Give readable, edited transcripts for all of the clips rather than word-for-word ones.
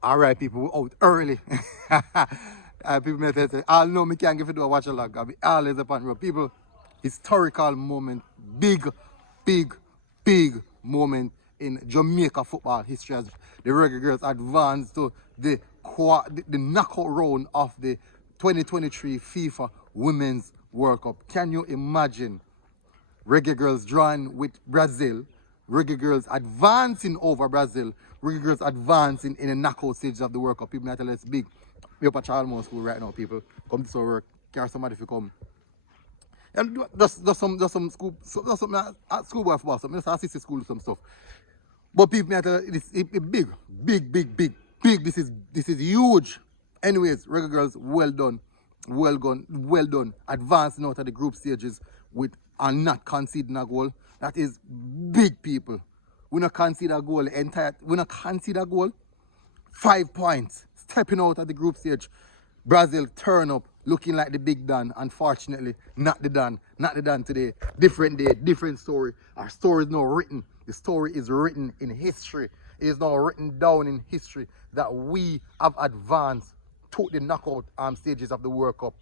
All right, people, we're out early. People may say, I know me can't give it to a watch along. I'll be always upon road. People, historical moment, big, big, big moment in Jamaica football history as the Reggae Girls advance to the knockout round of the 2023 FIFA Women's World Cup. Can you imagine Reggae Girls drawing with Brazil, Reggae Girls advancing over Brazil, Reggae Girls advancing in the knockout stage of the World Cup? People may tell us it's big. We're up at Charlemont School right now, people. Come to our work, carry somebody if you come. And just some school, just some schoolboy football, some just assist school some stuff. But people may tell us it's big, big, big, big, big. This is huge. Anyways, Reggae Girls, well done. Well done, well done. Advancing out of the group stages with and not conceding a goal. That is big, people. We not concede a goal entire. We not concede a goal. 5 points. Stepping out of the group stage. Brazil turn up looking like the big Dan. Unfortunately, not the Dan. Not the Dan today. Different day, different story. Our story is now written. The story is written in history. It is now written down in history that we have advanced to the knockout stages of the World Cup.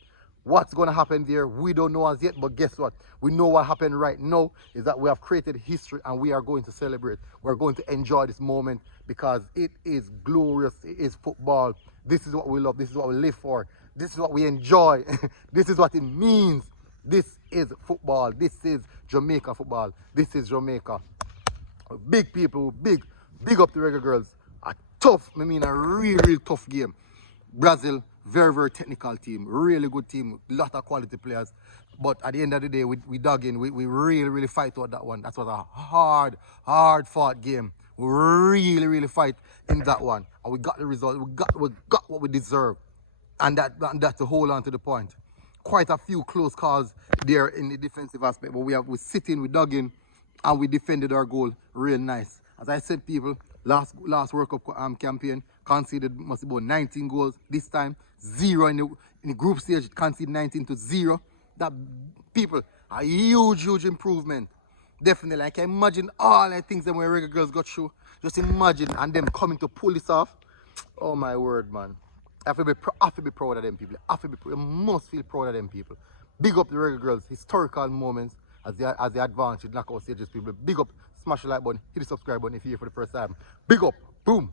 What's going to happen there, we don't know as yet, but guess what? We know what happened right now is that we have created history and we are going to celebrate. We're going to enjoy this moment because it is glorious. It is football. This is what we love. This is what we live for. This is what we enjoy. This is what it means. This is football. This is Jamaica football. This is Jamaica. Big people, big up the Reggae Girls. A tough, I mean a real tough game. Brazil, very technical team, really good team, lot of quality players. But at the end of the day, we dug in, we really fight out that one. That was a hard fought game. We really fight in that one. And we got the result, we got what we deserve. And that's to hold on to the point. Quite a few close calls there in the defensive aspect, but we sit in, we dug in, and we defended our goal real nice. As I said, people, last World Cup campaign, conceded must be about 19 goals. This time, 0 in the group stage, conceded 19 to 0. That, people, a huge improvement. Definitely, I can imagine all the things that when Reggae Girls got through. Just imagine, and them coming to pull this off. Oh my word, man. I have to be proud of them people. You must feel proud of them people. Big up the Reggae Girls, historical moments as they advance with knockout stages, people. Big up, smash the like button, hit the subscribe button if you're here for the first time. Big up, boom.